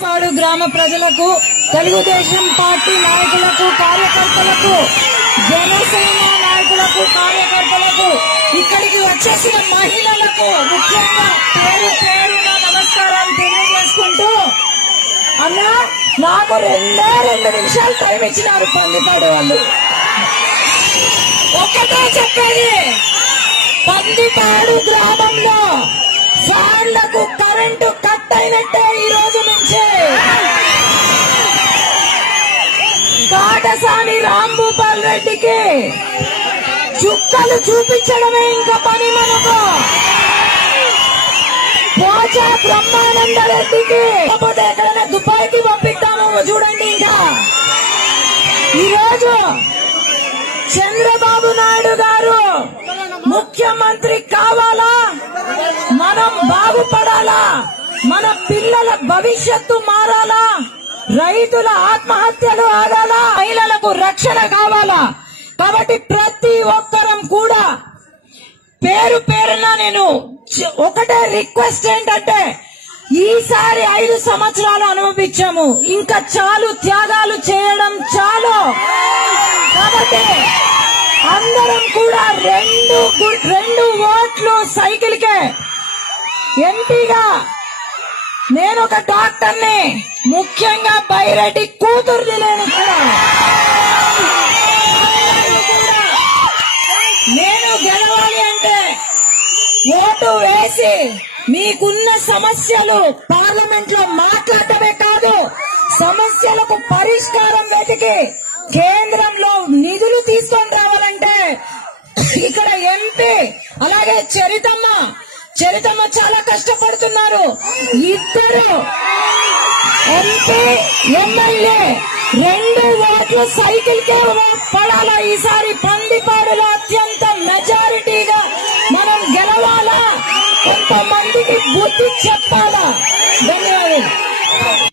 పాడు గ్రామ ప్రజలకు, తెలుగుదేశం పార్టీ నాయకులకు, కార్యకర్తలకు, జనసేన నాయకులకు, కార్యకర్తలకు, ఇక్కడికి వచ్చేసిన మహిళలకు ముఖ్యంగా పేరు పేరున నమస్కారాలు తెలియజేసుకుంటూ, అన్నా నాకు 2 నిమిషాలు టైం ఇచ్చినారు పందిపాడు వాళ్ళు. ఒక్కటే చెప్పేది, పందిపాడు గ్రామంలో ఫ్యాన్లకు కరెంటు కట్ అయినట్టే ఈ రోజు నుంచి. కాటసాని రాంభూపాల్ రెడ్డికి చుక్కలు చూపించడమే ఇంకా పని మనకు. పోచా బ్రహ్మానంద రెడ్డికి కాకపోతే ఎక్కడైనా దుబాయ్కి పంపిస్తాము చూడండి. ఇంకా ఈరోజు చంద్రబాబు నాయుడు గారు ముఖ్యమంత్రి కావాలా, మనం బాగుపడాలా, మన పిల్లల భవిష్యత్తు మారాలా, రైతుల ఆత్మహత్యలు ఆగాలా, మహిళలకు రక్షణ కావాలా. కాబట్టి ప్రతి ఒక్కరం కూడా పేరు పేరున నేను ఒకటే రిక్వెస్ట్ ఏంటంటే, ఈసారి 5 సంవత్సరాలు అనుభవించాము, ఇంకా చాలు, త్యాగాలు చేయడం చాలు. కాబట్టి అందరం కూడా 2 ఓట్లు సైకిల్ కే. ఎంపీగా నేను ఒక డాక్టర్ని, ముఖ్యంగా బైరెడ్డి కూతుర్ని నేను కూడా. నేను గెలవాలి అంటే ఓటు వేసి మీకున్న సమస్యలు పార్లమెంట్ లో మాట్లాడటమే కాదు, సమస్యలకు పరిష్కారం వెతికి కేంద్రంలో నిధులు తీసుకొని రావాలంటే ఇక్కడ ఎంపీ అలాగే చరితమ్మ చాలా కష్టపడుతున్నారు. ఇద్దరు ఎంపీ ఎమ్మెల్యే 2 ఓట్లు సైకిల్ కే పడాలా. ఈసారి పందిపాడులో అత్యంత మెజారిటీగా మనం గెలవాలా, కొంతమందికి బుద్ధి చెప్పాలా. ధన్యవాదాలు.